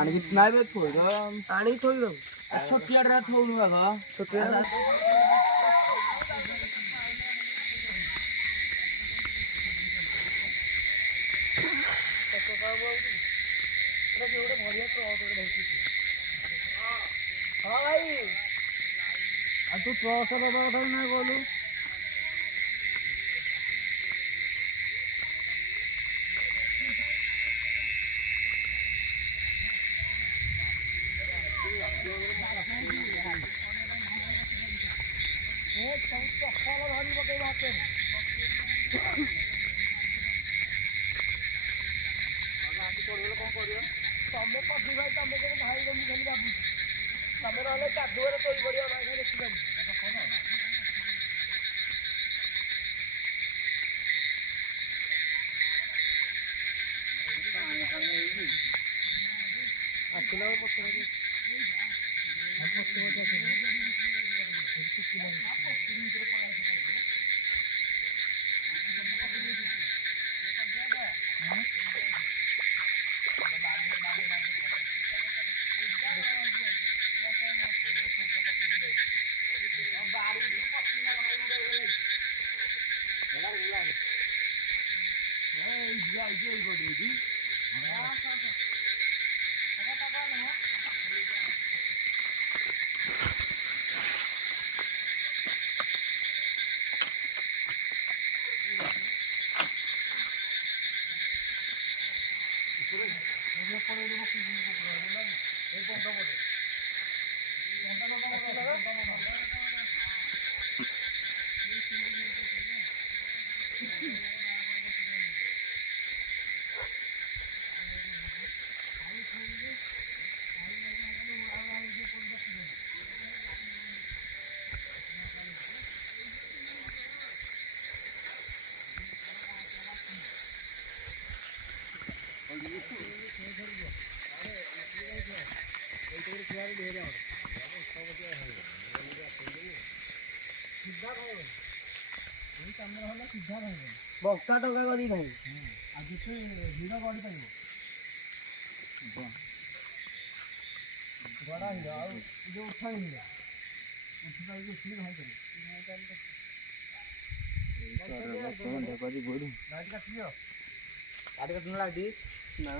आणखी नाही बे थोडं आणि थोडी छोटी अडरा थोडू नका छोटे तू प्रवासाला नाही बोलू ତମେ ପଦି ଭାଇ ତମେ କେବେ ଭାଇ ଜମି ଖାଲି ଭାବୁଛି ତମେ ନହେଲେ କାଦୁଅରେ ଶୋଇ ପଡିବ ଭାଇ ଦେଖିବନି ଆସିଲା ପଛରେ ବକ୍ତା ଟଙ୍କା କରି ନାହିଁ ଆଜି ଭିଡ଼ ଗଡ଼ି ପାରିବ ଗଡ଼ା ହିଡ଼ ଆଉ ଯେଉଁ ଉଠାଣି ହିଡ଼ ଉଠିପାରିକି ଉଠିକି ଭାଇ ପାରିବ ଗାଡ଼ି କାଟିଦିଅ ଗାଡ଼ି କାଟୁନ ଲାଗି ନା